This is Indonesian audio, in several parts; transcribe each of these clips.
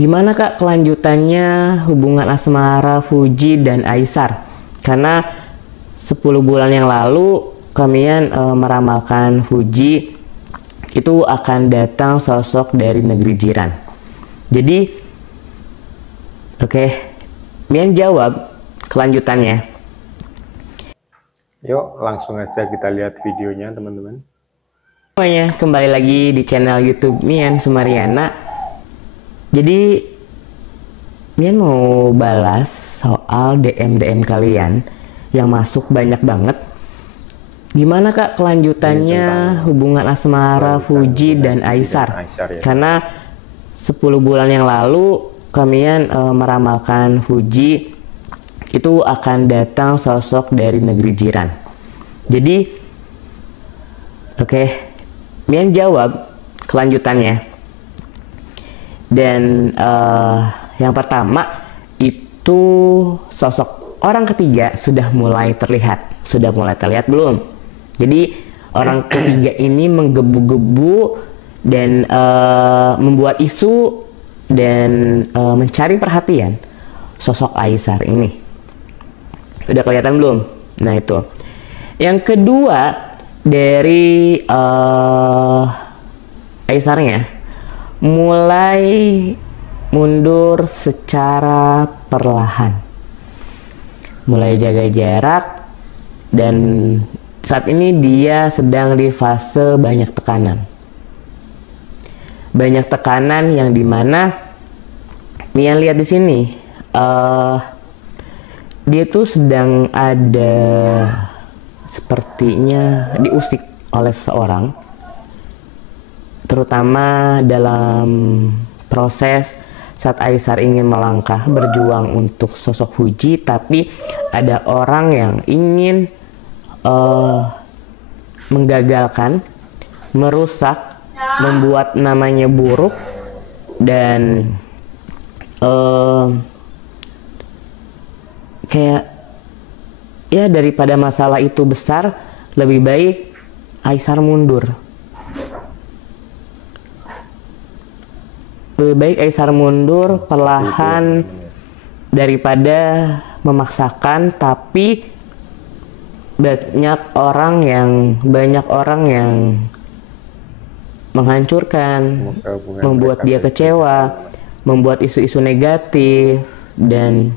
Gimana Kak kelanjutannya hubungan asmara Fuji dan Aisar? Karena 10 bulan yang lalu kalian meramalkan Fuji itu akan datang sosok dari negeri jiran. Jadi, oke, Mian jawab kelanjutannya. Yuk langsung aja kita lihat videonya teman-teman. Semuanya kembali lagi di channel YouTube Mian Sumariana. Jadi Mian mau balas soal DM kalian yang masuk banyak banget. Gimana Kak kelanjutannya hubungan asmara Fuji dan Aisar? Ya. Karena 10 bulan yang lalu kalian meramalkan Fuji itu akan datang sosok dari negeri jiran. Jadi, oke, Mian jawab kelanjutannya. Dan yang pertama itu sosok orang ketiga sudah mulai terlihat. Sudah mulai terlihat belum? Jadi orang ketiga ini menggebu-gebu dan membuat isu dan mencari perhatian sosok Aisar ini. Udah kelihatan belum? Nah itu. Yang kedua dari Aisarnya mulai mundur secara perlahan. Mulai jaga jarak dan saat ini dia sedang di fase banyak tekanan. Banyak tekanan yang dimana Mian lihat di sini dia tuh sedang ada sepertinya diusik oleh seseorang, terutama dalam proses saat Aisar ingin melangkah berjuang untuk sosok Fuji, tapi ada orang yang ingin menggagalkan, merusak, membuat namanya buruk, dan kayak ya daripada masalah itu besar, lebih baik Aisar mundur. Lebih baik Aisar mundur perlahan daripada memaksakan, tapi banyak orang yang menghancurkan, membuat dia kecewa, membuat isu-isu negatif, dan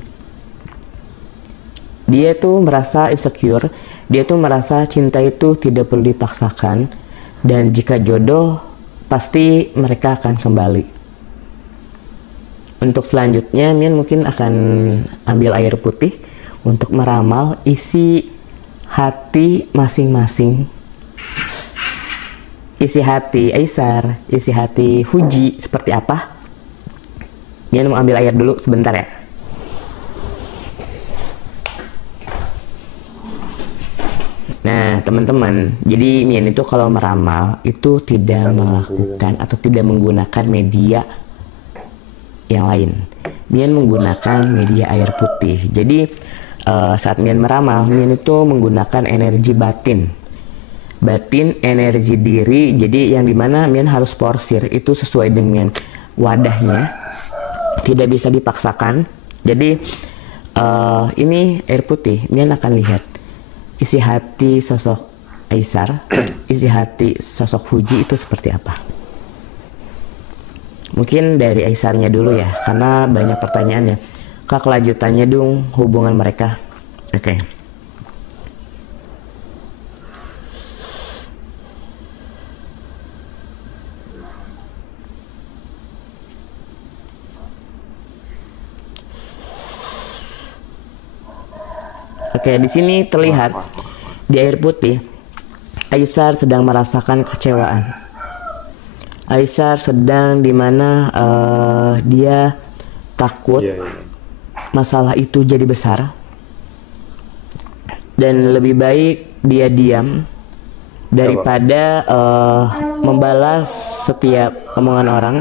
dia tuh merasa insecure, dia tuh merasa cinta itu tidak perlu dipaksakan, dan jika jodoh pasti mereka akan kembali. Untuk selanjutnya Mian mungkin akan ambil air putih untuk meramal isi hati masing-masing. Isi hati Aisar, isi hati Fuji seperti apa? Mian mau ambil air dulu sebentar ya. Nah teman-teman, jadi Mian itu kalau meramal itu tidak melakukan atau tidak menggunakan media yang lain. Mian menggunakan media air putih. Jadi saat Mian meramal, Mian itu menggunakan energi batin, energi diri. Jadi yang dimana Mian harus porsir itu sesuai dengan wadahnya, tidak bisa dipaksakan. Jadi ini air putih, Mian akan lihat isi hati sosok Aisar, isi hati sosok Fuji itu seperti apa. Mungkin dari Aisarnya dulu ya, karena banyak pertanyaannya. Kak kelanjutannya dong hubungan mereka. Oke. Oke, di sini terlihat di air putih Aisar sedang merasakan kecewaan. Aisar sedang dimana dia takut masalah itu jadi besar, dan lebih baik dia diam daripada membalas setiap omongan orang,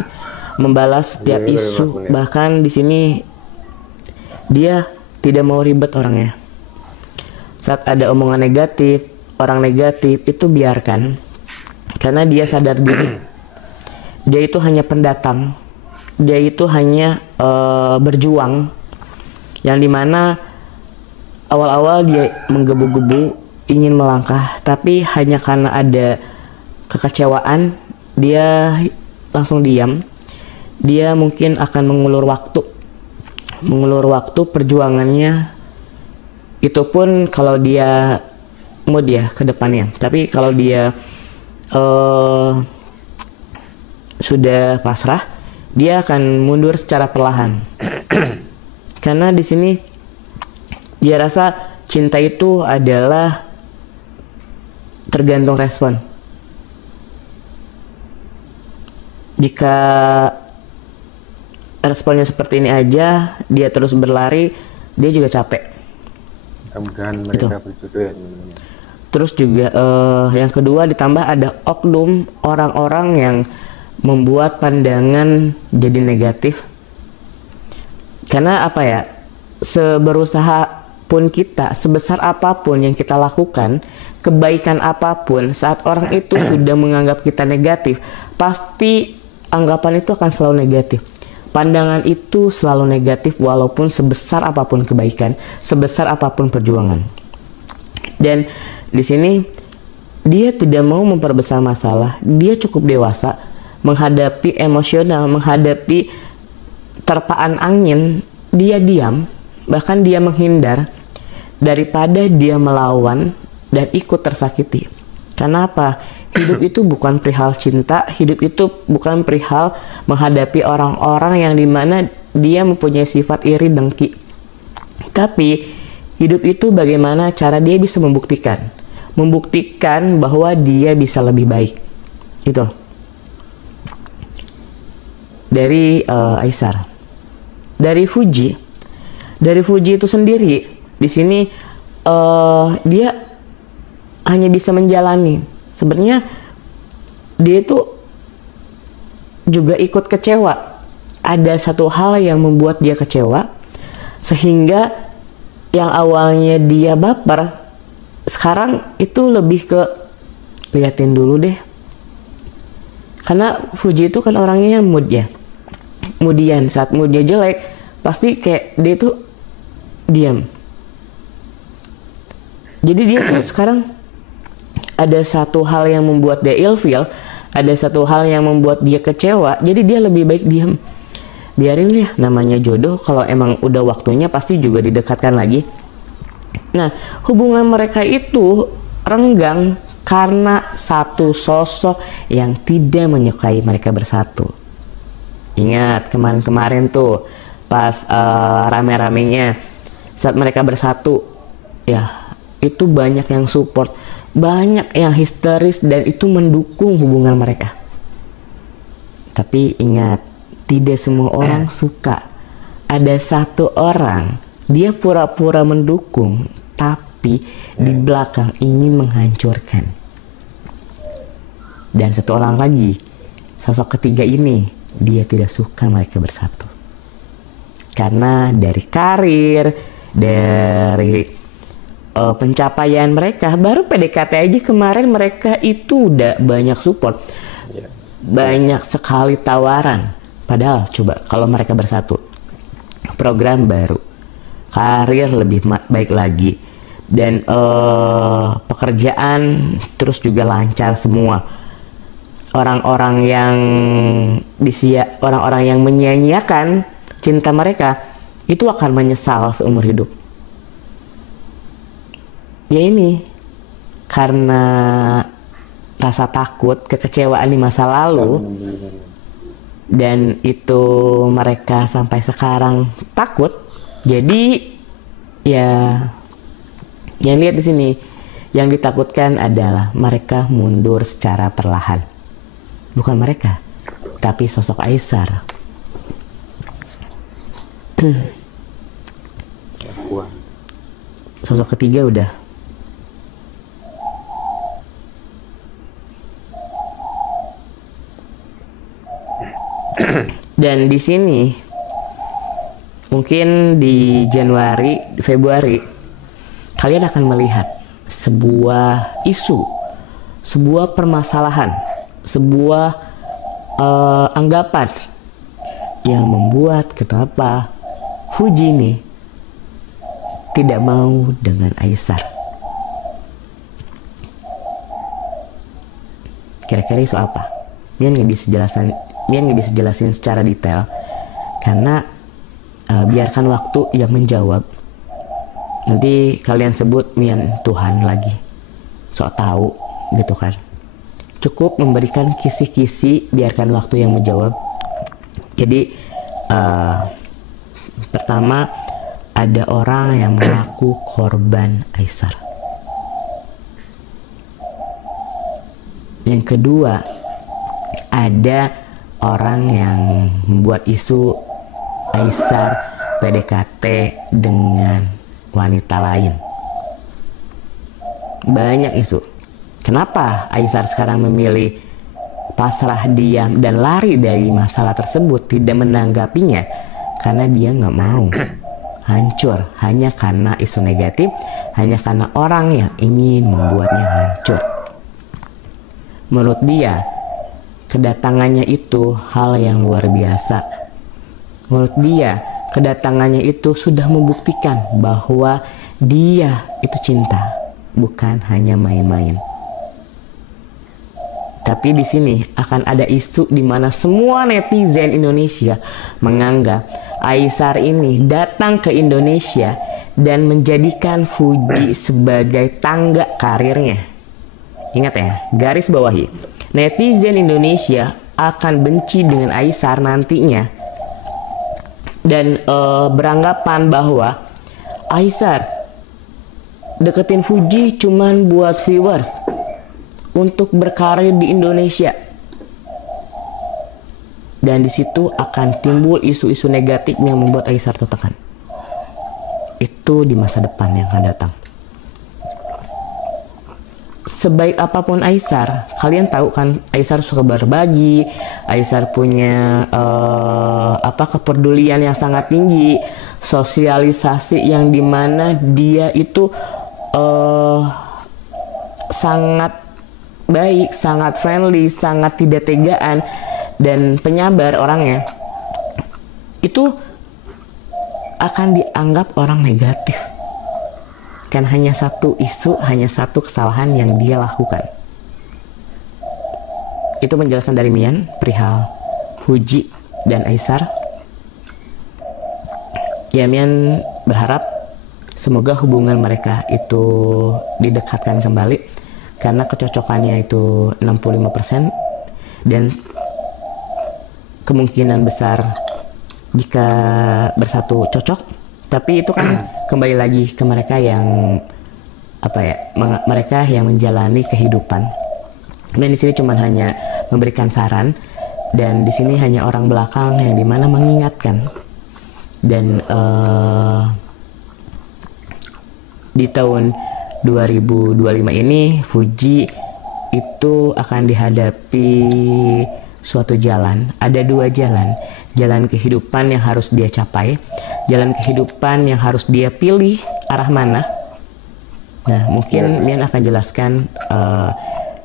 membalas setiap isu. Bahkan di sini dia tidak mau ribet orangnya. Saat ada omongan negatif, orang negatif itu biarkan, karena dia sadar diri dia itu hanya pendatang dia itu hanya berjuang, yang dimana awal-awal dia menggebu-gebu ingin melangkah, tapi hanya karena ada kekecewaan dia langsung diam. Dia mungkin akan mengulur waktu perjuangannya, itu pun kalau dia mood ya ke depannya. Tapi kalau dia sudah pasrah, dia akan mundur secara perlahan. Karena di sini dia rasa cinta itu adalah tergantung respon. Jika responnya seperti ini aja, dia terus berlari, dia juga capek. Mudah-mudahan mereka berjodoh ya teman-teman. Terus juga yang kedua, ditambah ada oknum orang-orang yang membuat pandangan jadi negatif. Karena apa ya, seberusaha pun kita, sebesar apapun yang kita lakukan, kebaikan apapun, saat orang itu sudah menganggap kita negatif, pasti anggapan itu akan selalu negatif. Pandangan itu selalu negatif walaupun sebesar apapun kebaikan, sebesar apapun perjuangan. Dan di sini dia tidak mau memperbesar masalah. Dia cukup dewasa menghadapi emosional, menghadapi terpaan angin. Dia diam, bahkan dia menghindar daripada dia melawan dan ikut tersakiti. Kenapa? Hidup itu bukan perihal cinta, hidup itu bukan perihal menghadapi orang-orang yang dimana dia mempunyai sifat iri dengki. Tapi hidup itu bagaimana cara dia bisa membuktikan bahwa dia bisa lebih baik. Itu dari Aisar. Dari Fuji itu sendiri di sini dia hanya bisa menjalani. Sebenarnya dia itu juga ikut kecewa. Ada satu hal yang membuat dia kecewa, sehingga yang awalnya dia baper, sekarang itu lebih ke liatin dulu deh. Karena Fuji itu kan orangnya mood ya. Kemudian saat moodnya jelek, pasti kayak dia itu diam. Jadi dia tuh sekarang ada satu hal yang membuat dia ilfeel, ada satu hal yang membuat dia kecewa, jadi dia lebih baik diam. Biarin ya, namanya jodoh, kalau emang udah waktunya pasti juga didekatkan lagi. Nah, hubungan mereka itu renggang karena satu sosok yang tidak menyukai mereka bersatu. Ingat kemarin-kemarin tuh pas rame-ramenya saat mereka bersatu, ya itu banyak yang support, banyak yang histeris, dan itu mendukung hubungan mereka. Tapi ingat, tidak semua orang suka. Ada satu orang, dia pura-pura mendukung, tapi di belakang ingin menghancurkan. Dan satu orang lagi, sosok ketiga ini, dia tidak suka mereka bersatu. Karena dari karir, dari pencapaian mereka, baru PDKT aja kemarin mereka itu udah banyak support, banyak sekali tawaran. Padahal coba kalau mereka bersatu, program baru, karir lebih baik lagi, dan pekerjaan terus juga lancar semua. Orang-orang yang menyia-nyiakan cinta mereka itu akan menyesal seumur hidup. Ya ini karena rasa takut, kekecewaan di masa lalu, dan itu mereka sampai sekarang takut. Jadi ya yang lihat di sini, yang ditakutkan adalah mereka mundur secara perlahan. Bukan mereka, tapi sosok Aisar. Sosok ketiga udah. Dan di sini mungkin di Januari, Februari, kalian akan melihat sebuah isu, sebuah permasalahan, sebuah anggapan yang membuat kenapa Fuji nih tidak mau dengan Aisar. Kira-kira isu apa? Mian nggak bisa jelasin secara detail karena biarkan waktu yang menjawab. Nanti kalian sebut Mian Tuhan lagi, sok tahu gitu kan. Cukup memberikan kisi-kisi, biarkan waktu yang menjawab. Jadi pertama, ada orang yang mengaku korban Aisar. Yang kedua, ada orang yang membuat isu Aisar PDKT dengan wanita lain. Banyak isu. Kenapa Aisar sekarang memilih pasrah, diam, dan lari dari masalah tersebut, tidak menanggapinya? Karena dia nggak mau hancur hanya karena isu negatif, hanya karena orang yang ingin membuatnya hancur. Menurut dia, kedatangannya itu hal yang luar biasa. Menurut dia, kedatangannya itu sudah membuktikan bahwa dia itu cinta, bukan hanya main-main. Tapi di sini akan ada isu di mana semua netizen Indonesia menganggap Aisar ini datang ke Indonesia dan menjadikan Fuji sebagai tangga karirnya. Ingat ya, garis bawahi. Netizen Indonesia akan benci dengan Aisar nantinya dan beranggapan bahwa Aisar deketin Fuji cuman buat viewers, untuk berkarir di Indonesia. Dan di situ akan timbul isu-isu negatif yang membuat Aisar tertekan. Itu di masa depan yang akan datang. Sebaik apapun Aisar, kalian tahu kan Aisar suka berbagi, Aisar punya kepedulian yang sangat tinggi, sosialisasi yang dimana dia itu sangat baik, sangat friendly, sangat tidak tegaan, dan penyabar orangnya. Itu akan dianggap orang negatif. Kan hanya satu isu, hanya satu kesalahan yang dia lakukan. Itu penjelasan dari Mian perihal Fuji dan Aisar. Ya, Mian berharap semoga hubungan mereka itu didekatkan kembali, karena kecocokannya itu 65% dan kemungkinan besar jika bersatu cocok. Tapi itu kan kembali lagi ke mereka yang mereka yang menjalani kehidupan. Dan di sini cuma hanya memberikan saran, dan di sini hanya orang belakang yang dimana mengingatkan. Dan di tahun 2025 ini Fuji itu akan dihadapi suatu jalan. Ada dua jalan. Jalan kehidupan yang harus dia capai, jalan kehidupan yang harus dia pilih arah mana. Nah, mungkin Mian akan jelaskan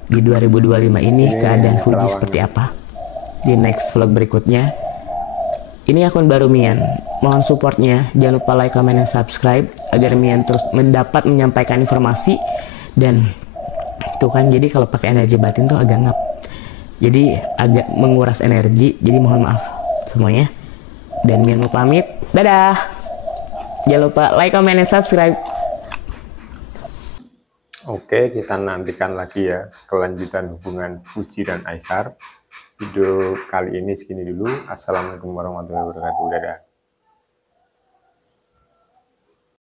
di 2025 ini keadaan Fuji seperti apa di next vlog berikutnya. Ini akun baru Mian, mohon supportnya. Jangan lupa like, comment, dan subscribe agar Mian terus dapat menyampaikan informasi. Dan tuh kan, jadi kalau pakai energi batin tuh agak ngap, jadi agak menguras energi. Jadi mohon maaf semuanya. Dan Mian mau pamit, dadah. Jangan lupa like, comment, dan subscribe. Oke, kita nantikan lagi ya kelanjutan hubungan Fuji dan Aisar. Video kali ini segini dulu. Assalamualaikum warahmatullahi wabarakatuh. Dadah.